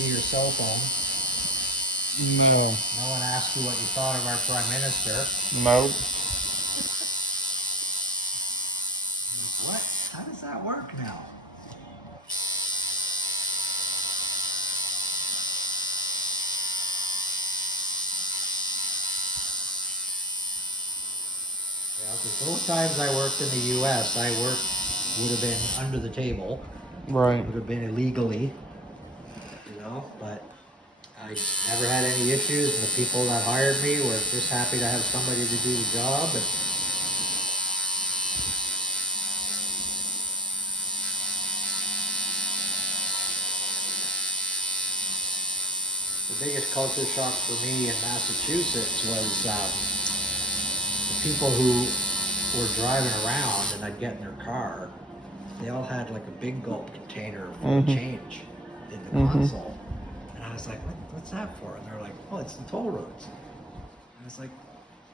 see your cell phone. No. No one asked you what you thought of our Prime Minister. Nope. What? How does that work now? Yeah, because those times I worked in the U.S., would have been under the table. Right. Would have been illegally, but I never had any issues, and the people that hired me were just happy to have somebody to do the job. And the biggest culture shock for me in Massachusetts was the people who were driving around, and I'd get in their car. They all had like a big gulp container full of change in the console. And I was like, what's that for? And they're like, oh, it's the toll roads. And I was like,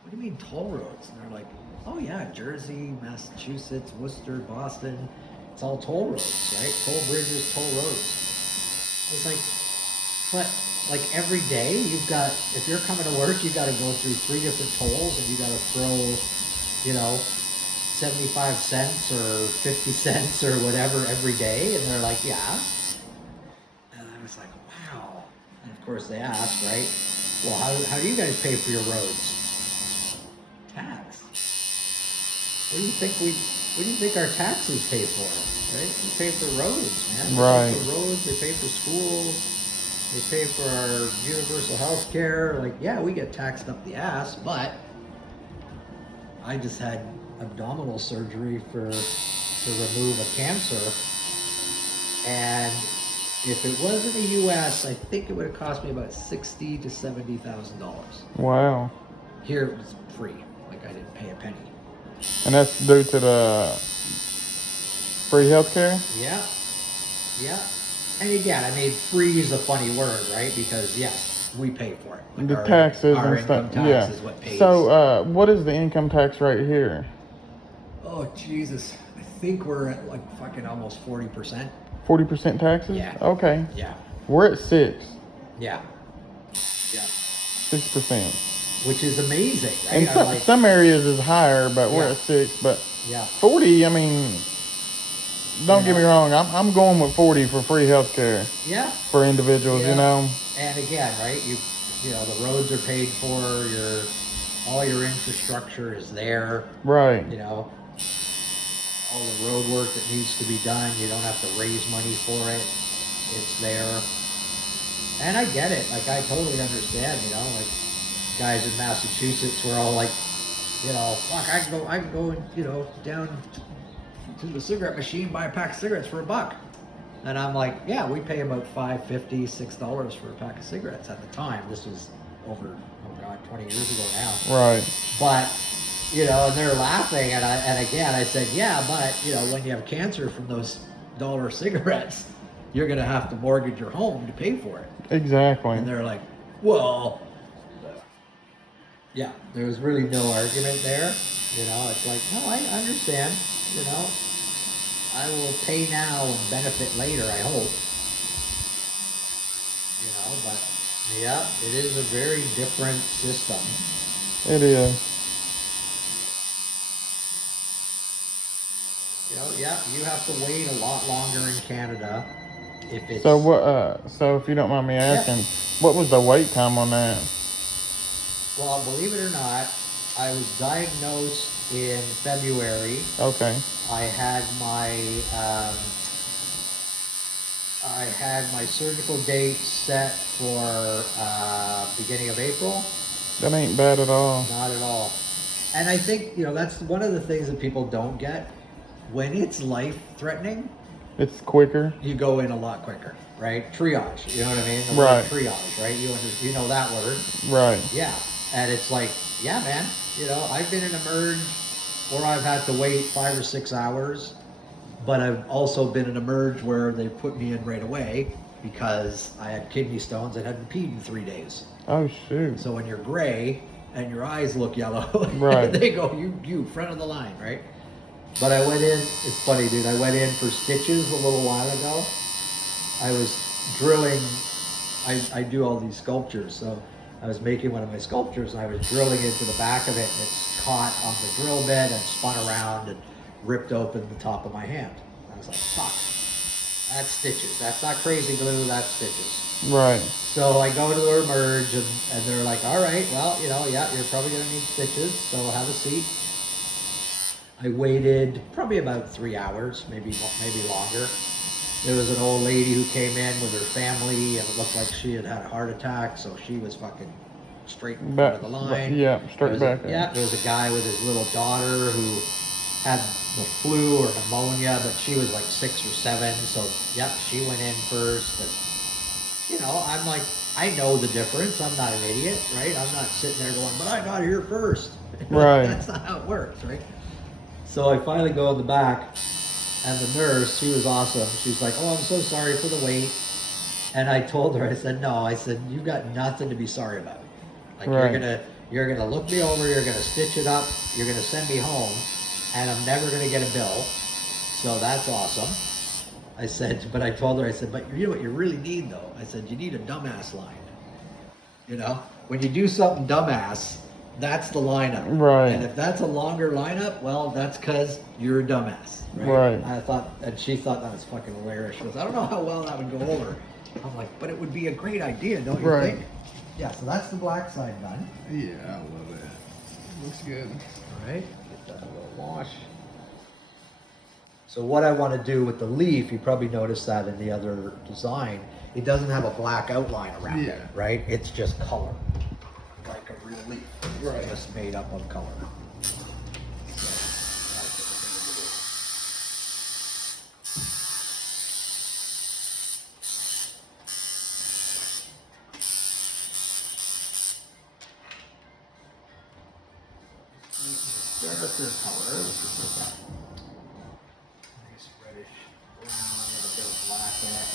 what do you mean toll roads? And they're like, oh yeah, Jersey, Massachusetts, Worcester, Boston, it's all toll roads, right? Toll bridges, toll roads. I was like, but like every day you've got, if you're coming to work, you got to go through 3 different tolls, and you got to throw, 75 cents or 50 cents or whatever every day. And they're like, yeah. And I was like, wow. And of course they asked, right? Well, how do you guys pay for your roads? Tax. What do you think our taxes pay for? Right? We pay for roads, man. Right. They pay for roads, they pay for schools, they pay for our universal health care. Like, yeah, we get taxed up the ass, but I just had abdominal surgery to remove a cancer, and if it was in the U.S., I think it would have cost me about $60,000 to $70,000. Wow. Here it was free, like I didn't pay a penny. And that's due to the free healthcare? Yeah, yeah. And again, I mean, free is a funny word, right? Because yes, we pay for it. Like The taxes our and stuff. income tax is what pays. So, what is the income tax rate here? Oh Jesus, I think we're at like fucking almost 40%. 40% taxes? Yeah. Okay. Yeah. We're at 6. Yeah. Yeah. 6%. Which is amazing, right? And some areas is higher, but we're at 6. But yeah. 40, I mean, don't get me wrong. I'm going with 40 for free healthcare. Yeah. For individuals, And again, right? The roads are paid for. All your infrastructure is there. Right. All the road work that needs to be done, you don't have to raise money for it. It's there. And I get it. Like, I totally understand, like guys in Massachusetts were all like, fuck, I can go and, down to the cigarette machine, buy a pack of cigarettes for $1. And I'm like, yeah, we pay about $5.50, $6 for a pack of cigarettes at the time. This was over, 20 years ago now. Right. But, and they're laughing, and again, I said, yeah, but, when you have cancer from those dollar cigarettes, you're going to have to mortgage your home to pay for it. Exactly. And they're like, well, yeah, there was really no argument there. It's like, no, I understand, I will pay now and benefit later, I hope. But yeah, it is a very different system. It is. You have to wait a lot longer in Canada if it's... So what? So if you don't mind me asking, what was the wait time on that? Well, believe it or not, I was diagnosed in February. Okay. I had my surgical date set for beginning of April. That ain't bad at all. Not at all. And I think, that's one of the things that people don't get. When it's life-threatening, it's quicker. You go in a lot quicker, right? Triage, you know what I mean? Right. Triage, right? You know that word. Right. Yeah. And it's like, yeah, man, I've been in Emerge where I've had to wait 5 or 6 hours, but I've also been in Emerge where they put me in right away because I had kidney stones and hadn't peed in 3 days. Oh, shoot. So when you're gray and your eyes look yellow, right. they go, you, front of the line, right? But I went in, it's funny, dude, I went in for stitches a little while ago. I was drilling I do all these sculptures. So I was making one of my sculptures and I was drilling into the back of it and it's caught on the drill bit and spun around and ripped open the top of my hand. I was like, fuck, that's stitches. That's not crazy glue, that's stitches. Right. So I go to Emerge and they're like, all right, well, you know, yeah, you're probably gonna need stitches, so have a seat. I waited probably about 3 hours, maybe longer. There was an old lady who came in with her family and it looked like she had had a heart attack, so she was fucking straight in front of the line. Yeah, straight back. Yeah, there was a guy with his little daughter who had the flu or pneumonia, but she was like 6 or 7, so yep, she went in first. And, you know, I'm like, I know the difference. I'm not an idiot, right? I'm not sitting there going, but I got here first. Right. That's not how it works, right? So I finally go in the back, and the nurse, she was awesome. She's like, oh, I'm so sorry for the wait. And I told her, I said, no, I said, you got nothing to be sorry about. Like, Right. you're gonna look me over, you're gonna stitch it up, you're gonna send me home, and I'm never gonna get a bill. So that's awesome. I said, but I told her, I said, but you know what you really need though? I said, you need a dumbass line. You know, when you do something dumbass, that's the lineup. Right. And if that's a longer lineup, well, that's because you're a dumbass. Right. I thought, and she thought that was fucking hilarious. She goes, I don't know how well that would go over. I'm like, but it would be a great idea, don't you Right. think? Yeah, so that's the black side done. Yeah, I love it. Looks good. All right, get that a little wash. So what I want to do with the leaf, you probably noticed that in the other design, it doesn't have a black outline around it, Yeah. right? It's just color, like a real leaf. It's Right. just made up of color. So, that's what we're gonna do. Darker color, which is like that nice reddish brown with a bit of black in it.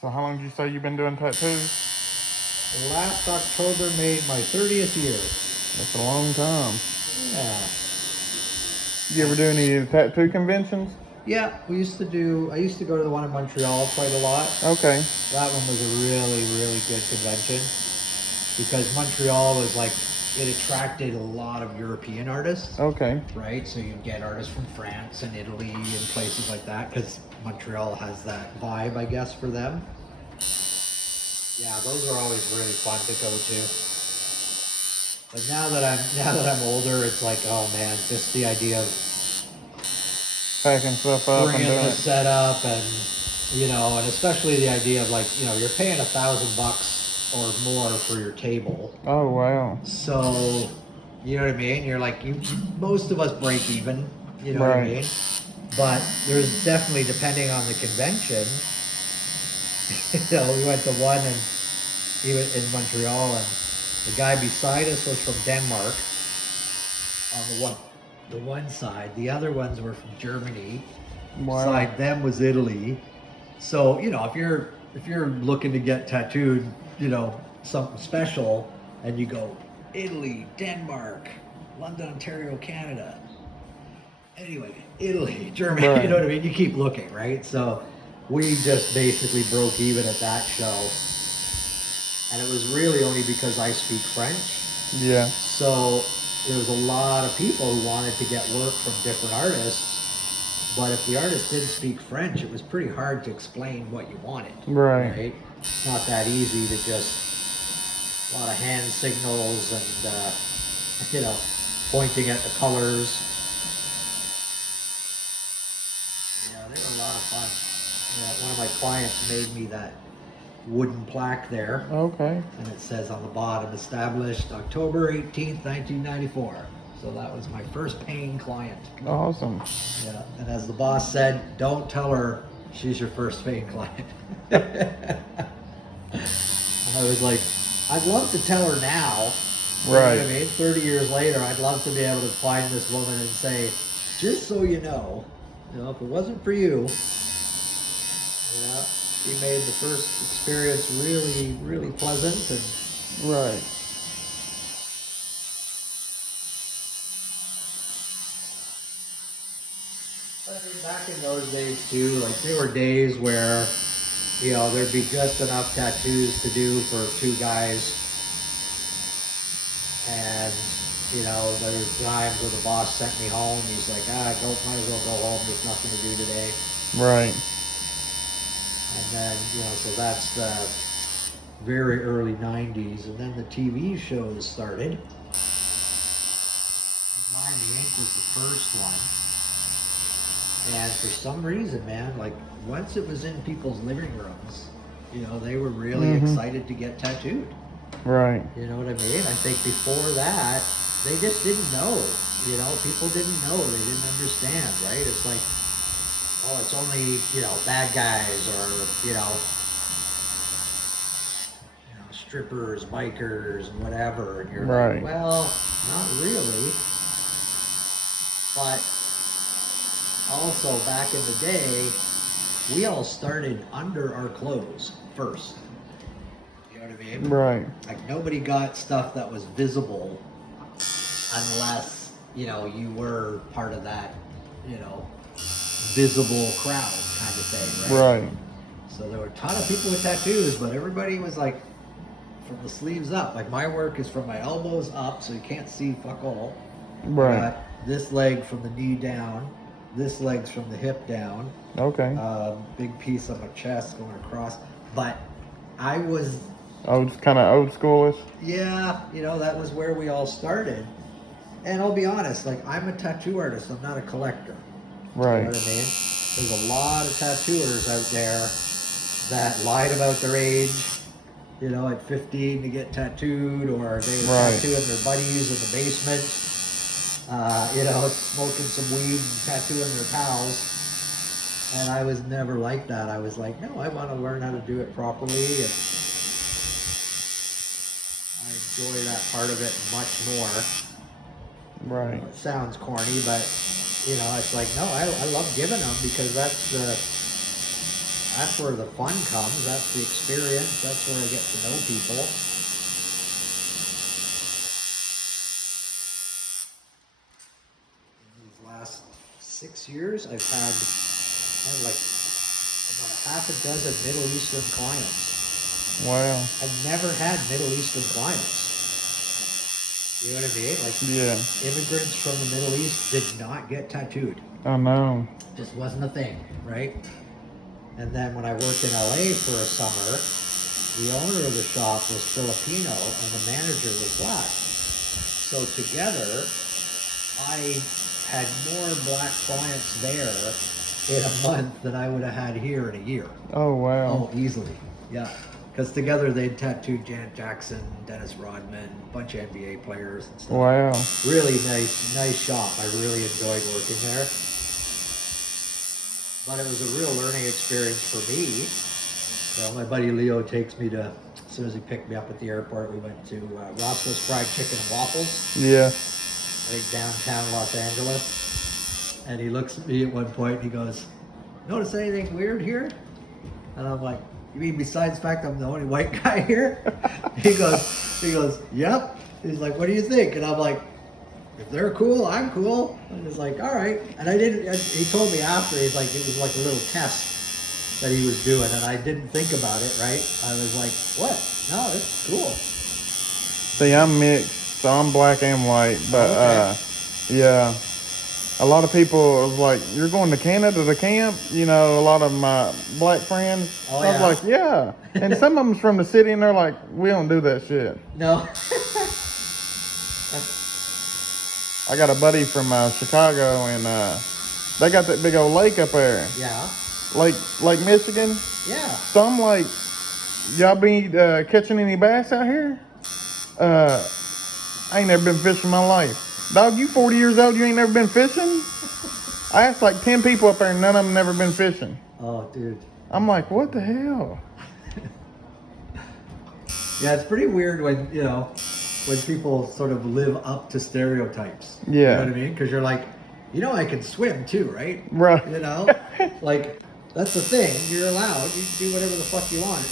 So how long did you say you've been doing tattoos? Last October made my 30th year. That's a long time. Yeah. You ever do any tattoo conventions? Yeah, I used to go to the one in Montreal quite a lot. Okay. That one was a really, really good convention because Montreal was like, it attracted a lot of European artists, Okay. right? So you'd get artists from France and Italy and places like that because Montreal has that vibe, I guess, for them. Yeah, those are always really fun to go to. But now that I'm older, it's like, oh man, just the idea of Packing stuff up and bringing doing the it. setup and and especially the idea of like you're paying $1,000 or more for your table. Oh wow. So, you know what I mean? You're like, most of us break even, you know what I Right. mean? But there's definitely, depending on the convention, we went to one and he was in Montreal, and the guy beside us was from Denmark on the one side. The other ones were from Germany. Wow. Beside them was Italy. So, if you're looking to get tattooed, something special, and you go Italy, Denmark, London, Ontario, Canada. Anyway, Italy, Germany, Right. you know what I mean? You keep looking, right? So we just basically broke even at that show. And it was really only because I speak French. Yeah. So there was a lot of people who wanted to get work from different artists. But if the artist didn't speak French, it was pretty hard to explain what you wanted. Right. It's not that easy to just a lot of hand signals and pointing at the colors. Yeah, they were a lot of fun. Yeah, one of my clients made me that wooden plaque there, Okay. and it says on the bottom, established October 18th, 1994. So that was my first paying client. Awesome. Yeah, and as the boss said, don't tell her she's your first paying client. And I was like, I'd love to tell her now. You know what I Right. mean? 30 years later, I'd love to be able to find this woman and say, just so you know, if it wasn't for you, she made the first experience really, really pleasant. And Right. I mean, back in those days too, like there were days where, there'd be just enough tattoos to do for two guys. And, there were times where the boss sent me home. He's like, might as well go home. There's nothing to do today. Right. And then, so that's the very early 90s. And then the TV shows started. Miami Ink was the first one. And for some reason, man, like once it was in people's living rooms, they were really excited to get tattooed. Right. You know what I mean? I think before that, they just didn't know. People didn't know. They didn't understand, right? It's like, oh, it's only, bad guys or, strippers, bikers, and whatever. And you're Right. like, well, not really. But also back in the day, we all started under our clothes first. You know what I mean? Right. Like nobody got stuff that was visible unless, you were part of that, visible crowd kind of thing, right? Right. So there were a ton of people with tattoos, but everybody was like from the sleeves up. Like my work is from my elbows up, so you can't see fuck all. Right. I got this leg from the knee down, this leg's from the hip down. Okay. Big piece on my chest going across. But I was, It's kind of old schoolish. yeah, that was where we all started. And I'll be honest, like I'm a tattoo artist, I'm not a collector. Right. You know what I mean? There's a lot of tattooers out there that lied about their age, at 15 to get tattooed, or they were Right. tattooing their buddies in the basement, smoking some weed and tattooing their pals. And I was never like that. I was like, no, I want to learn how to do it properly. And I enjoy that part of it much more. Right. It sounds corny, but it's like, no, I love giving them because that's where the fun comes. That's the experience. That's where I get to know people. In these last 6 years, I've had like about half a dozen Middle Eastern clients. Wow. I've never had Middle Eastern clients. You know what I mean? Like, Yeah. immigrants from the Middle East did not get tattooed. I know. Just wasn't a thing, right? And then when I worked in LA for a summer, the owner of the shop was Filipino and the manager was black. So together, I had more black clients there in a month than I would have had here in a year. Oh wow. Oh, easily. Yeah. Because together they'd tattooed Janet Jackson, Dennis Rodman, a bunch of NBA players and stuff. Wow. Really nice shop. I really enjoyed working there. But it was a real learning experience for me. Well, my buddy Leo takes me to, as soon as he picked me up at the airport, we went to Roscoe's Fried Chicken and Waffles. Yeah. I think downtown Los Angeles. And he looks at me at one point and he goes, "Notice anything weird here?" And I'm like, "You mean besides the fact I'm the only white guy here?" He goes, "Yep." He's like, "What do you think?" And I'm like, "If they're cool, I'm cool." And he's like, "All right." And he told me after, he's like, it was like a little test that he was doing. And I didn't think about it, right? I was like, "What? No, it's cool." See, I'm mixed, so I'm black and white. But Okay. yeah, a lot of people was like, "You're going to Canada to camp?" You know, a lot of my black friends. Oh, I was yeah? like, "Yeah," and some of them's from the city, and they're like, "We don't do that shit." No. I got a buddy from Chicago, and they got that big old lake up there, Yeah. Lake Michigan. Yeah. So I'm like, "Y'all be catching any bass out here?" I ain't never been fishing in my life. Dog, you 40 years old, you ain't never been fishing? I asked like 10 people up there and none of them never been fishing. Oh, dude. I'm like, what the hell? Yeah, it's pretty weird when, when people sort of live up to stereotypes. Yeah. You know what I mean? Because you're like, I can swim too, right? Right. You know? Like, that's the thing. You're allowed. You can do whatever the fuck you want.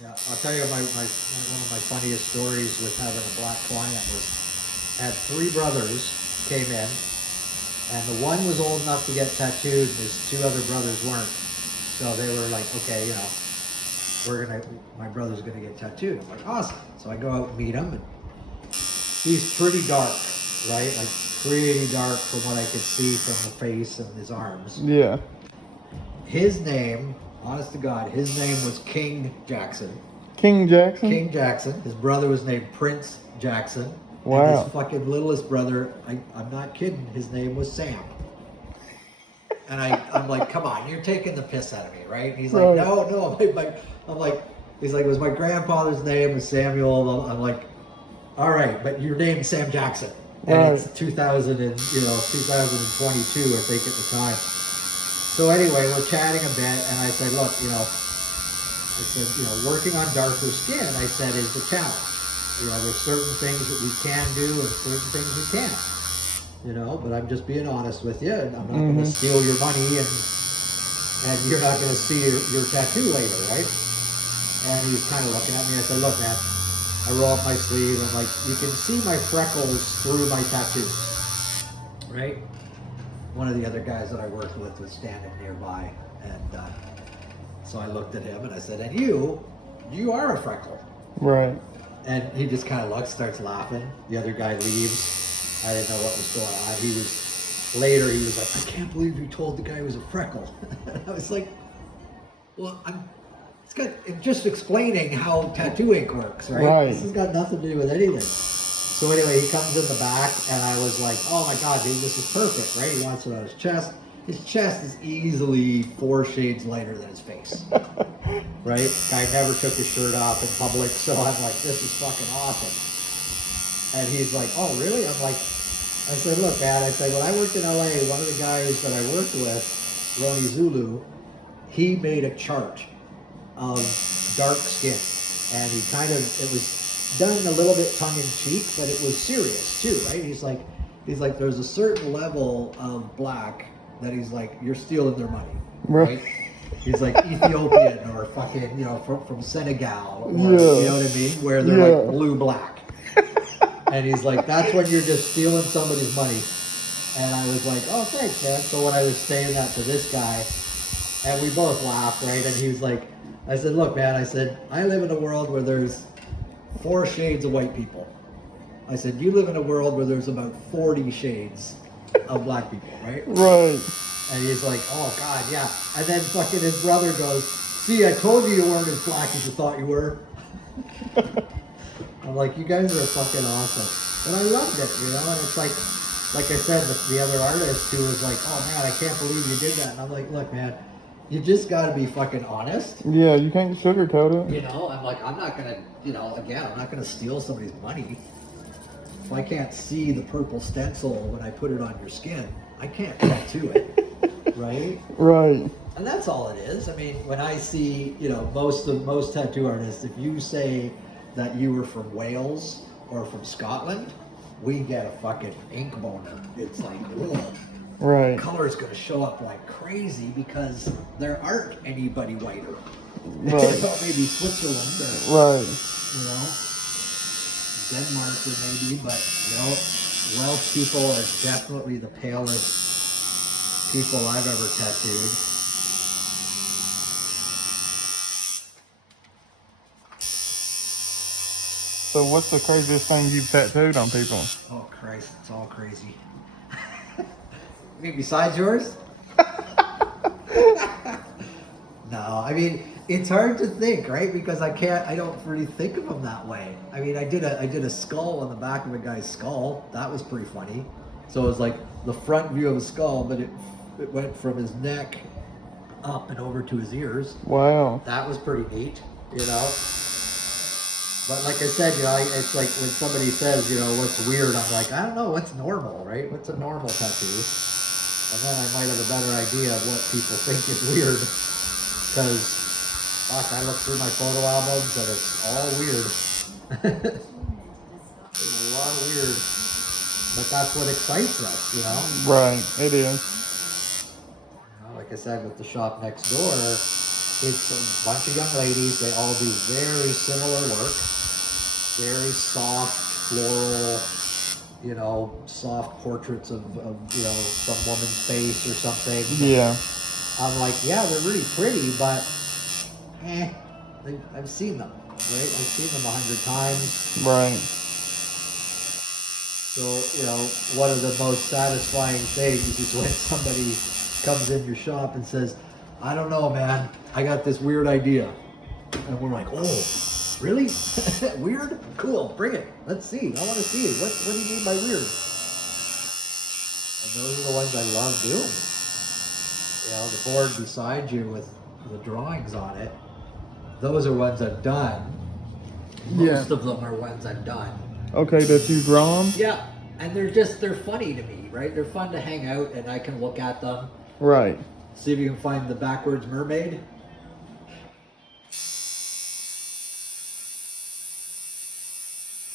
Yeah, I'll tell you one of my funniest stories with having a black client was I had 3 brothers came in, and the one was old enough to get tattooed, and his 2 other brothers weren't. So they were like, okay, my brother's gonna get tattooed. I'm like, awesome. So I go out and meet him, and he's pretty dark, right? Like pretty dark from what I could see from the face and his arms. Yeah. His name, honest to God, his name was King Jackson. King Jackson? King Jackson. His brother was named Prince Jackson. Wow. And his fucking littlest brother, I'm not kidding, his name was Sam. And I'm like, come on, you're taking the piss out of me, right? And he's like, Right. no. I'm like, he's like, it was my grandfather's name was Samuel. I'm like, all right, but your name's Sam Jackson. And Right. it's 2022, I think at the time. So anyway, we're chatting a bit, and I said, look, working on darker skin, I said, is a challenge. There's certain things that we can do and certain things we can't. But I'm just being honest with you, and I'm not going to steal your money, and you're not going to see your tattoo later, right? And he was kind of looking at me. I said, look, man, I roll up my sleeve, and I'm like, you can see my freckles through my tattoos, right? One of the other guys that I worked with was standing nearby, and so I looked at him and I said, and you are a freckle. Right. And he just kind of looks, starts laughing. The other guy leaves. I didn't know what was going on. He was like, I can't believe you told the guy he was a freckle. And I was like, well, I'm just explaining how tattoo ink works, right? Right. This has got nothing to do with anything. So anyway, he comes in the back, and I was like, oh my God, dude, this is perfect, right? He wants it on his chest. His chest is easily 4 shades lighter than his face, right? Guy never took his shirt off in public, so I'm like, this is fucking awesome. And he's like, oh, really? I'm like, I said, look, man, I said, when I worked in LA, one of the guys that I worked with, Ronnie Zulu, he made a chart of dark skin, and it was done a little bit tongue-in-cheek, but it was serious too, right? He's like, there's a certain level of black that he's like, you're stealing their money, right? He's like Ethiopian or fucking, from Senegal, or, you know what I mean? Where they're like blue-black. And he's like, that's when you're just stealing somebody's money. And I was like, oh, thanks, man. So when I was saying that to this guy, and we both laughed, right? And he was like, I said, look, man, I said, I live in a world where there's 4 shades of white people. I said, you live in a world where there's about 40 shades of black people, right? Right. And he's like, oh, God, yeah. And then fucking his brother goes, see, I told you weren't as black as you thought you were. I'm like, you guys are fucking awesome. And I loved it, you know, and it's like I said, the other artist who was like, oh man, I can't believe you did that. And I'm like, look, man, you just gotta be fucking honest. Yeah, you can't sugarcoat it. You know, I'm like, I'm not gonna, you know, again, I'm not gonna steal somebody's money. If I can't see the purple stencil when I put it on your skin, I can't tattoo it, right? Right. And that's all it is. I mean, when I see, you know, most tattoo artists, if you say that you were from Wales or from Scotland, we get a fucking ink boner. It's like, ugh. Right. Color is going to show up like crazy because there aren't anybody whiter. Right. Maybe Switzerland or, Right. you know, Denmark or maybe, but no, Welsh people are definitely the palest people I've ever tattooed. So what's the craziest thing you've tattooed on people? Oh Christ, it's all crazy. I mean, besides yours? No, I mean, it's hard to think, right? Because I don't really think of them that way. I mean, I did a skull on the back of a guy's skull. That was pretty funny. So it was like the front view of a skull, but it went from his neck up and over to his ears. Wow. That was pretty neat, you know? But like I said, you know, it's like when somebody says, you know, what's weird, I'm like, I don't know, what's normal, right? What's a normal tattoo? And then I might have a better idea of what people think is weird. Because, fuck, I look through my photo albums and it's all weird. There's a lot of weird. But that's what excites us, you know? Right, it is. You know, like I said, with the shop next door, it's a bunch of young ladies. They all do very similar work. Very soft, floral, you know, soft portraits of you know, some woman's face or something. Yeah. I'm like, yeah, they're really pretty, but I've seen them, right? I've seen them 100 times. Right. So, you know, one of the most satisfying things is when somebody comes in your shop and says, I don't know, man, I got this weird idea. And we're like, oh, really? Weird? Cool, bring it. Let's see. I want to see it. What do you mean by weird? And those are the ones I love doing. You know, the board beside you with the drawings on it, those are ones I've done. Most of them are ones I've done. Okay, that you've drawn? Yeah, and they're funny to me, right? They're fun to hang out and I can look at them. Right. See if you can find the backwards mermaid.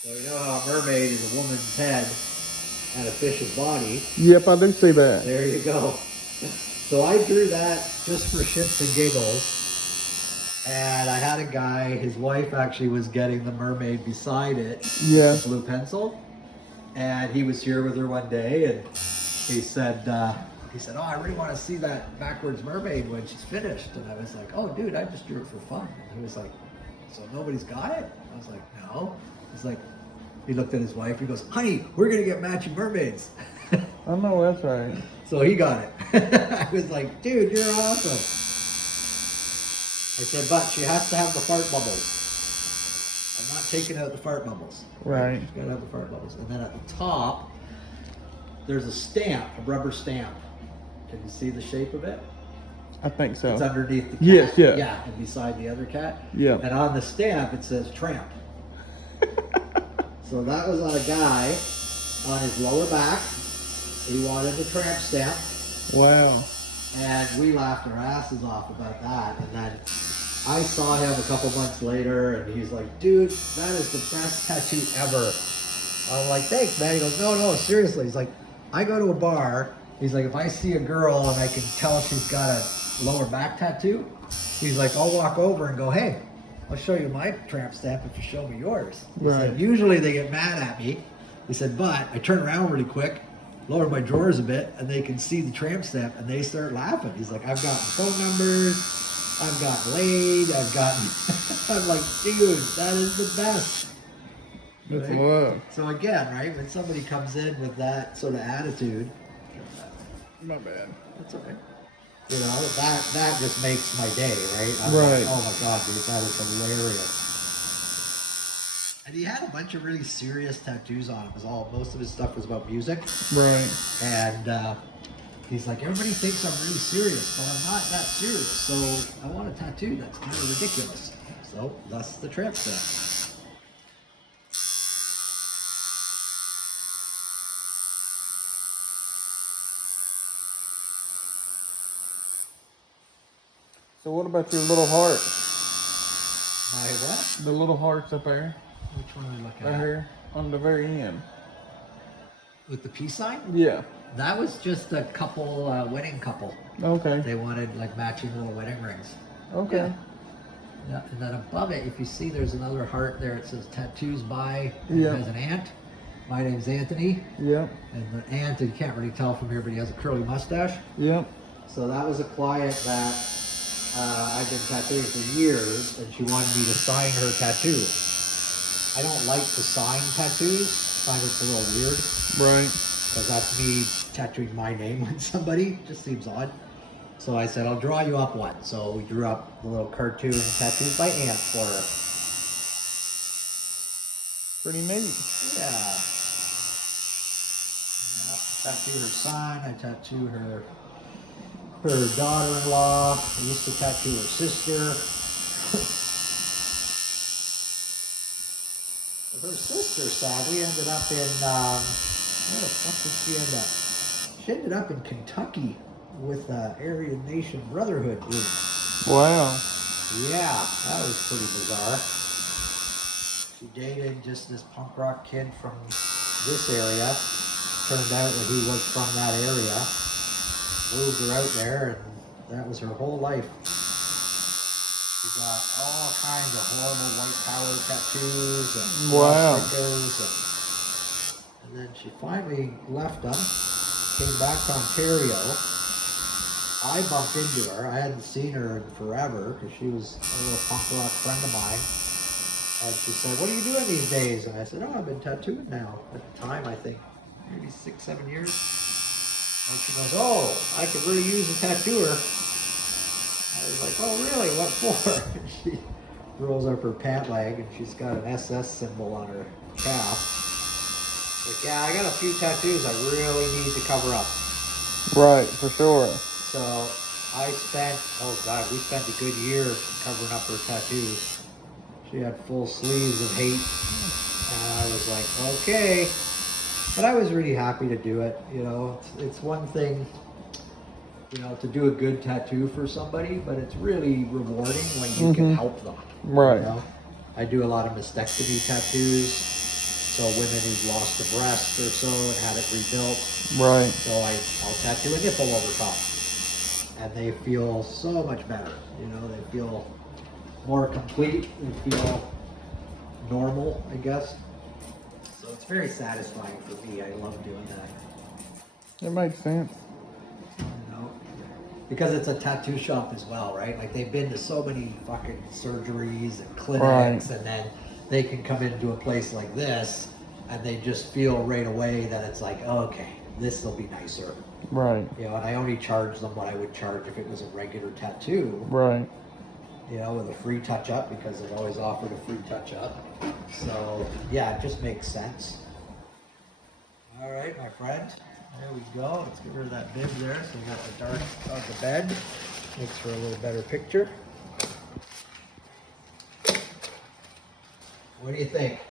So you know how a mermaid is a woman's head and a fish's body. Yep, I do see that. There you go. So I drew that just for shits and giggles. And I had a guy, his wife actually was getting the mermaid beside it. Yeah. With a blue pencil. And he was here with her one day and he said, oh, I really want to see that backwards mermaid when she's finished. And I was like, oh, dude, I just drew it for fun. And he was like, so nobody's got it? I was like, no. He's like, he looked at his wife. He goes, honey, we're going to get matching mermaids. I know that's right. So he got it. I was like, dude, you're awesome. I said, but she has to have the fart bubbles. I'm not taking out the fart bubbles. Right. She's got to have the fart bubbles. And then at the top, there's a stamp, a rubber stamp. Can you see the shape of it? I think so. It's underneath the cat. Yes, yeah. Yeah, and beside the other cat. Yeah. And on the stamp, it says tramp. So that was on a guy on his lower back. He wanted the tramp stamp. Wow. And we laughed our asses off about that. And then I saw him a couple months later and he's like, dude, that is the best tattoo ever. I'm like, thanks, man. He goes, no, seriously. He's like, I go to a bar. He's like, if I see a girl and I can tell she's got a lower back tattoo, he's like, I'll walk over and go, hey, I'll show you my tramp stamp if you show me yours. He said, usually they get mad at me. He said, but I turn around really quick, lower my drawers a bit, and they can see the tramp stamp, and they start laughing. He's like, I've gotten phone numbers, I've gotten laid, I've gotten... I'm like, dude, that is the best. That's Right? love. So again, right, when somebody comes in with that sort of attitude, Not bad. that's okay. You know, that just makes my day, right? I'm Right. like, oh my God, dude, that is hilarious. And he had a bunch of really serious tattoos on him. Most of his stuff was about music. Right. And he's like, everybody thinks I'm really serious, but I'm not that serious. So I want a tattoo that's kind of ridiculous. So thus the trip then. So what about your little heart? My what? The little hearts up there. Which one are we looking Right at? here on the very end. With the peace sign? Yeah. That was just a couple, wedding couple. Okay. They wanted like matching little wedding rings. Okay. Yeah. Yeah, and then above it, if you see, there's another heart there. It says tattoos by, and Yeah. it has an aunt. My name's Anthony. Yep. And the aunt, you can't really tell from here, but he has a curly mustache. Yep. So that was a client that I've been tattooing for years, and she wanted me to sign her tattoo. I don't like to sign tattoos. I find it's a little weird, Right. because that's me tattooing my name on somebody. It just seems odd. So I said, I'll draw you up one. So we drew up the little cartoon tattoos by Aunt for her. Pretty neat. Yeah. Tattoo her son. I tattoo her daughter-in-law. I used to tattoo her sister. Her sister, sadly, ended up in, where the fuck did she end up? She ended up in Kentucky with Aryan Nation Brotherhood group. Wow. Yeah, that was pretty bizarre. She dated just this punk rock kid from this area. Turned out that he was from that area. Moved her out there, and that was her whole life. She got all kinds of horrible white power tattoos and Wow. stickers, and then she finally left them, came back to Ontario. I bumped into her. I hadn't seen her in forever because she was a little punk rock friend of mine. And she said, "What are you doing these days?" And I said, "Oh, I've been tattooing now." At the time, I think maybe 6-7 years. And she goes, "Oh, I could really use a tattooer." I was like, "Oh, really? What for?" And she rolls up her pant leg and she's got an SS symbol on her calf. Like, yeah, I got a few tattoos I really need to cover up. Right, for sure. So I spent, oh God, we spent a good year covering up her tattoos. She had full sleeves of hate. And I was like, okay. But I was really happy to do it. You know, it's one thing, you know, to do a good tattoo for somebody, but it's really rewarding when you can help them. Right. You know? I do a lot of mastectomy tattoos. So women who've lost a breast or so and had it rebuilt. Right. So I'll tattoo a nipple over top. And they feel so much better. You know, they feel more complete. They feel normal, I guess. So it's very satisfying for me. I love doing that. It makes sense. You know, because it's a tattoo shop as well, right? Like they've been to so many fucking surgeries and clinics, and then they can come into a place like this, and they just feel right away that it's like, oh, okay, this will be nicer. Right. You know, and I only charge them what I would charge if it was a regular tattoo. Right. You know, with a free touch-up, because they've always offered a free touch-up. So, yeah, it just makes sense. All right, my friend. There we go. Let's get rid of that bib there. So we got the dark of the bed. Makes for a little better picture. What do you think?